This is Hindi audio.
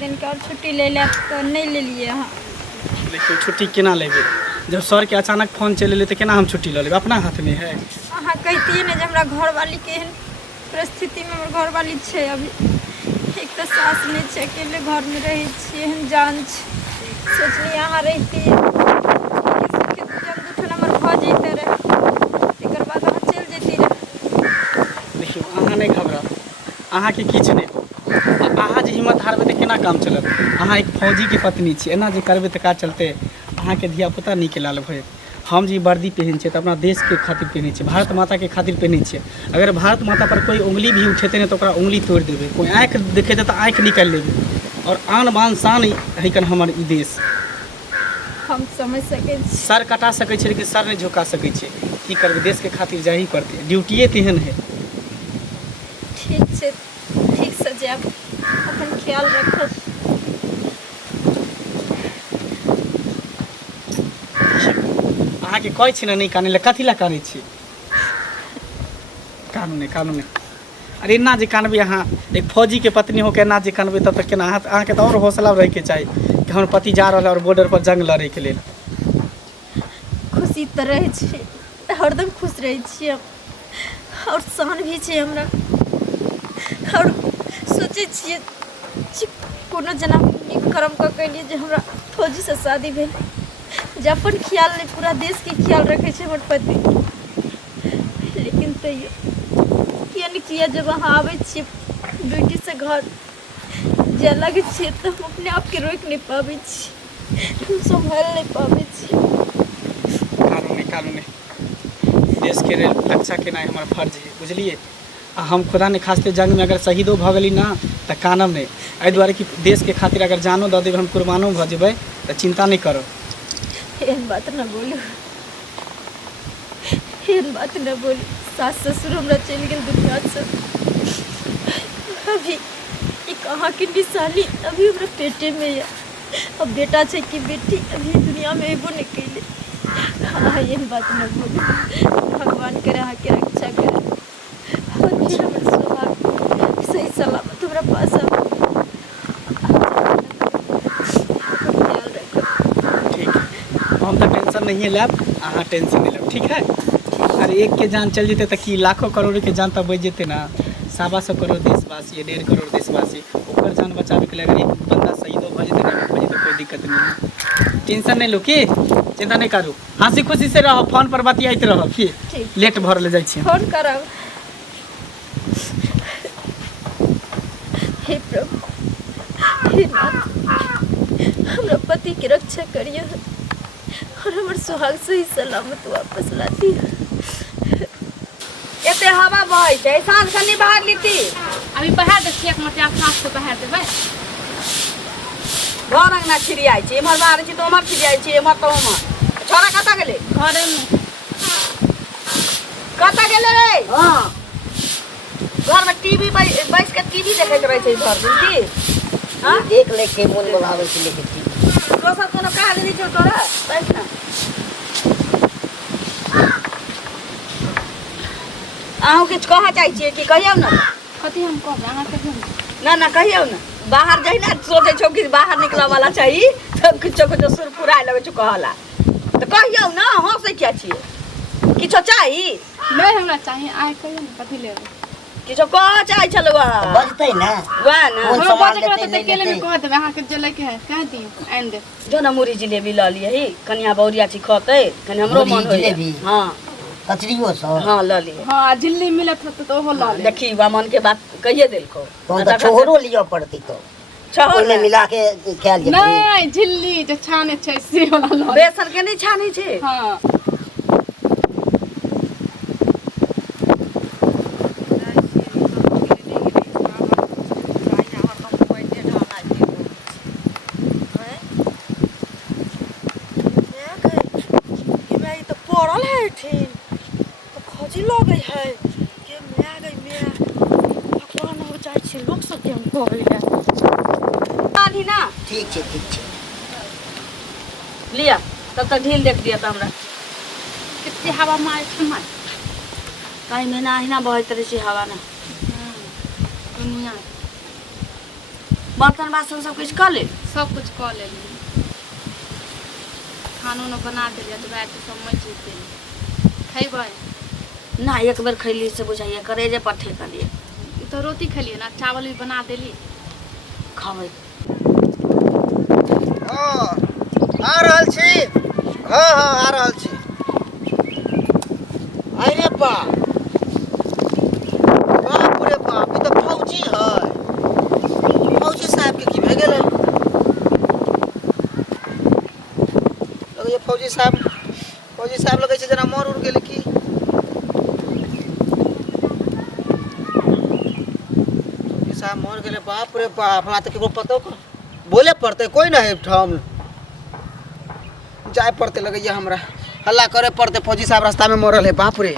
दिन के और छुट्टी ले ले तो नहीं ले लिए हाँ। लेकिन छुट्टी केना लेबे जब सर के अचानक फोन चले ले तो केना हम छुट्टी ले लेबे अपना हाथ में है। अहाँ कहती ने हमरा घर वाली के परिस्थिति में हमर घर वाली छे अभी एक तो सास नहीं छे अकेले घर में रही छी हम जान सोचली यहाँ रहती हमर भ जैते रहे एक बाद अहाँ चल जेती रहे। देखियो अहाँ नहीं घबरा अहाँ के किछ नहीं अहाँ जे हिम्मत हारबे तो केना काम चलत। अहाँ एक फौजी की पत्नी छी एना जे करबे तो का चलते अहाँ के धिया पुता निकलाल भय। हम जी वर्दी पहन छे तो अपना देश के खातिर पहने छे भारत माता के खातिर पहने छे। अगर भारत माता पर कोई उंगली भी उठेते न तो ओकरा उंगली तोड़ देबे कोई आँख देखेते तो आँख निकाल लेबे और आन बान शान हैकन हमर ई देश। हम समझ सके सर कटा सके छे लेकिन सर नहीं झुका सके छे की करबे देश के खातिर जाही पड़ते ड्यूटीए तेहन है। ठीक से जाब अपन ख्याल रखो। अहाँ के कहै छी ना नहीं काने ले कथी ला कानै छी कानून अरे ना जे कानबे अहाँ एक फौजी के पत्नी होकर ना जे कानबे तब तक केना अहाँ के तो और हौसला रहे के चाहिए कि हमर पति जा रहल और बॉर्डर पर जंग लड़े के लेल। खुशी तो रहे छी हरदम खुश रहे छी और सहन भी छै हमरा और सोचे छिए कोनो जना नीक कर्म क के जे हमरा फौजी से शादी भेल जे अपन ख्याल नहीं पूरा देश के ख्याल रखे छे हमर पति। लेकिन तैयो किया जब वहाँ आवे छे ड्यूटी से घर जे लगे छे तो हम अपने आप के रोक नहीं पावे छी हम संभाल नहीं पावे छी। कानून देश के रक्षा केना हमारा फर्ज है बुझलिए। हम खुदा ने खास्ते जंग में अगर शहीदो भ गली ना तो कानम नहीं एहि दुआरे कि देश के खातिर अगर जानो द देबे हम कुर्बानो भ जेबै तो चिंता नहीं करो। एहन बात न बोलू एहन बात न बोलू सास ससुर हमरा चल गेल दुनिया से अभी ई कहाँ की निशानी अभी हमरा पेटे में है अब बेटा छै कि बेटी अभी दुनिया में एबो नहीं कैले। हाँ एहन बात न बोलू भगवान करे अहाँ के रक्षा करे और फिर हमर सुहाग सही सलामत हमरा पास आवे। हम तो टेंशन नहीं लेब अहाँ टेंशन नहीं लेब ठीक है। अरे एक के जान चल जेते तो कि लाखों करोड़ के जान तब बच जेते ना 125 करोड़ देशवासी 1.5 करोड़ देशवासी ओकर जान बचावे के लिए अगर एक बंदा शहीद हो जेते ना हो जेते कोई दिक्कत नहीं टेंशन नहीं लो कि चिंता नहीं करू हंसी खुशी से रहो फोन पर बतियाइत रहो कि लेट भर ले जाय छी फोन करब। हे प्रभु हे नाथ हमरा पति के रक्षा करिए और हमार सुहाग सही सलामत वापस ला दिया। एते हवा बहै छै साँझ कनी बाहर लीती अभी बहार दे एक मत आप साथ से बहार देबै घर अंगना छिड़ियाइ छै एमहर बाहर छी तो उमहर छिड़ियाइ छै एमहर तो उमहर छोरा कतऽ गेलै घरे में कतऽ गेलै रे। हाँ घर में टीवी बैस के टीवी देखैत रहै छै घर दिन की हाँ देख ले के मोन बढ़ाबै छै लेके टीवी दोसर कोनो काज नहीं छौ तोरा बैस ना अहूँ किछु कहऽ चाहै छियै कि कहियौ ने कथी हम कहब अहाँ कहियौ ना कहियौ ने बाहर जाइ ना सोचे छौ कि बाहर निकलऽ वाला चाहिए सब कुछ सुर पुराय लगे छौ कहला तो कहियौ ना हंसै किया छियै किछो चाही नहीं हमरा चाहिए आइ कहियौ ने कथी लेबै किछो कह चाहै छलौ बजतै ना वह ना हमरा बजे के त अकेले में कह देबै अहाँ के जे लेके है कह दियौ आइन दे जो ना मुरी जिलेबी ल लियही कनिया बौरिया छी खतै कनि हमरो मन होइए। हाँ कचरियो सब हाँ ल लिय हां झिल्ली मिलत होत तो ओहो ला ले देखी बा मन के बात कहिए देलको तो छोरो लियो पड़ती तो छोरो में मिला के खायल जेतै नहीं झिल्ली जे छाने छै से वाला ला बेसन के नहीं छानै छै। हां ठीक छै लिया तब तक ढील देख दिया हमरा कितनी हवा मार छमार कहीं में ना बहत रहे छी हवा ना दुनिया बर्तन बासन सब कुछ कर ले। सब कुछ कऽ लेली, खानो न बना देलियै तो बैठ के सब मच देली। खैबै ना एक बेर खैली से बुझाइए करेजे पर ठेका लिए तो रोटी खेलिए ना, चावल भी बना देली। खावे आ रहल छी। हाँ हाँ आ रहल छी। अरे बा बाप रे बाप, ई तो फौजी है। फौजी साहब के की भे गेलै? लगैए फौजी साहब लगै छै जेना मर उड़ गेलै की। फौजी साहब मर गेलै, बाप रे बाप। हमरा तो केकरो पतो बोले पड़ते, कोई ना है ठाम जाए पड़ते लगैया हमरा। हल्ला करे पड़ते, फौजी साहब रास्ता में मरल है। बाप रे